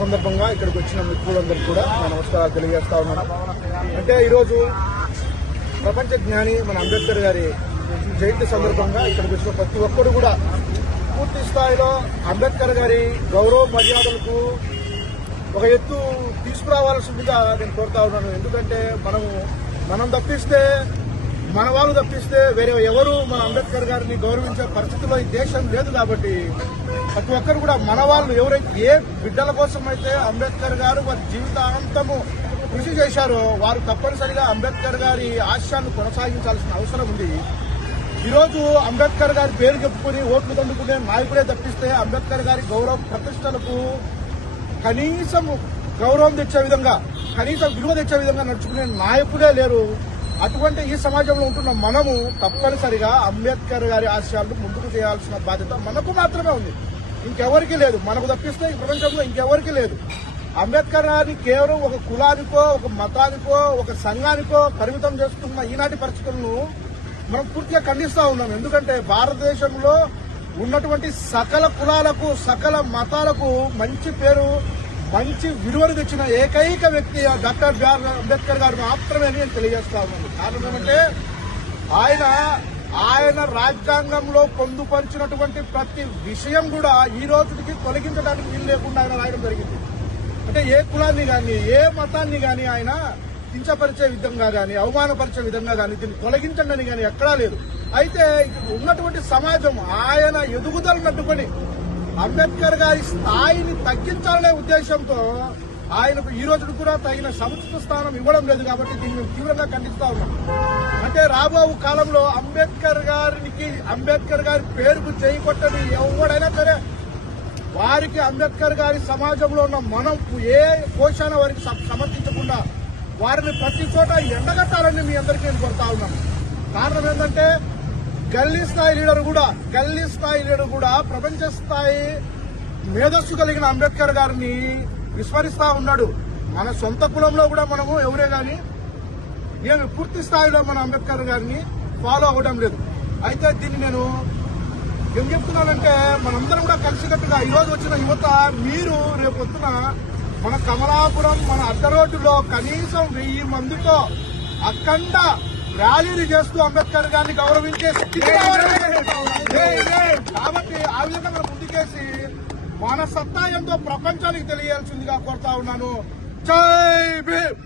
సందర్భంగా ఇక్కడికి వచ్చిన మిత్రులందరూ కూడా నా నమస్కారాలు తెలియజేస్తా ఉన్నాను. అంటే ఈరోజు ప్రపంచ జ్ఞాని మన అంబేద్కర్ గారి జయంతి సందర్భంగా ఇక్కడికి వచ్చిన ప్రతి ఒక్కరు కూడా పూర్తి స్థాయిలో అంబేద్కర్ గారి గౌరవ మర్యాదలకు ఒక ఎత్తు తీసుకురావాల్సిందిగా నేను కోరుతా ఉన్నాను. ఎందుకంటే మనం తప్పిస్తే, మన వాళ్ళు తప్పిస్తే వేరే ఎవరు మన అంబేద్కర్ గారిని గౌరవించే పరిస్థితిలో ఈ దేశం లేదు. కాబట్టి ప్రతి ఒక్కరు కూడా మన వాళ్ళు ఎవరైతే ఏ బిడ్డల కోసం అయితే అంబేద్కర్ గారు వారి జీవితాంతము కృషి చేశారో వారు తప్పనిసరిగా అంబేద్కర్ గారి ఆశయాన్ని కొనసాగించాల్సిన అవసరం ఉంది. ఈరోజు అంబేద్కర్ గారి పేరు చెప్పుకుని ఓట్లు దండుకునే నాయకుడే తప్పిస్తే అంబేద్కర్ గారి గౌరవ ప్రతిష్టలకు కనీసం గౌరవం తెచ్చే విధంగా, కనీసం విలువ తెచ్చే విధంగా నడుచుకునే నాయకుడే లేరు. అటువంటి ఈ సమాజంలో ఉంటున్న మనము తప్పనిసరిగా అంబేద్కర్ గారి ఆశయాలను ముందుకు చేయాల్సిన బాధ్యత మనకు మాత్రమే ఉంది, ఇంకెవరికి లేదు. మనకు తప్పిస్తే ఈ ప్రపంచంలో ఇంకెవరికి లేదు. అంబేద్కర్ గారిని కేవలం ఒక కులానికో, ఒక మతానికో, ఒక సంఘానికో పరిమితం చేస్తున్న ఈనాటి పరిస్థితులను మనం పూర్తిగా ఖండిస్తా ఉన్నాం. ఎందుకంటే భారతదేశంలో ఉన్నటువంటి సకల కులాలకు, సకల మతాలకు మంచి పేరు, మంచి విలువలు తెచ్చిన ఏకైక వ్యక్తి డాక్టర్ బిఆర్ అంబేద్కర్ గారు మాత్రమే నేను తెలియజేస్తా ఉన్నాను. కారణం ఏమంటే ఆయన రాజ్యాంగంలో పొందుపరిచినటువంటి ప్రతి విషయం కూడా ఈ రోజుకి తొలగించడానికి వీలు లేకుండా ఆయన రాయడం జరిగింది. అంటే ఏ కులాన్ని కానీ, ఏ మతాన్ని కానీ ఆయన కించపరిచే విధంగా కానీ, అవమానపరిచే విధంగా కానీ, దీన్ని తొలగించండి అని కానీ ఎక్కడా లేదు. అయితే ఉన్నటువంటి సమాజం ఆయన ఎదుగుదలను అడ్డుకొని అంబేద్కర్ గారి స్థాయిని తగ్గించాలనే ఉద్దేశంతో ఆయనకు ఈ రోజు కూడా తగిన సముచిత స్థానం ఇవ్వడం లేదు. కాబట్టి దీన్ని తీవ్రంగా ఖండిస్తా ఉన్నాం. అంటే రాబో కాలంలో అంబేద్కర్ గారి పేరుకు చేయకొట్టని ఎవడైనా సరే వారికి అంబేద్కర్ గారి సమాజంలో ఉన్న మనం ఏ కోశాన వారికి సమర్థించకుండా వారిని ప్రతి చోట ఎండగట్టాలని మీ అందరికీ నేను కోరుతా ఉన్నాను. కారణం ఏంటంటే గల్లీ స్థాయి లీడర్ కూడా ప్రపంచ స్థాయి మేధస్సు కలిగిన అంబేద్కర్ గారిని విస్మరిస్తా ఉన్నాడు. మన సొంత కులంలో కూడా మనము ఎవరే గాని ఏమి పూర్తి స్థాయిలో మన అంబేద్కర్ గారిని ఫాలో అవ్వడం లేదు. అయితే దీన్ని నేను ఏం చెప్తున్నానంటే మనందరం కూడా కలిసికట్టుగా ఈరోజు వచ్చిన యువత మీరు రేపొద్దున మన కమలాపురం, మన అడ్డరోడ్డులో కనీసం 1000 మందితో అఖండ ర్యాలీలు చేస్తూ అంబేద్కర్ గారిని గౌరవించే కాబట్టి ఆ విధంగా మనం ముందుకేసి మన సత్తాయంతో ప్రపంచానికి తెలియాల్సిందిగా కోరుతా ఉన్నాను. జై భీమ్.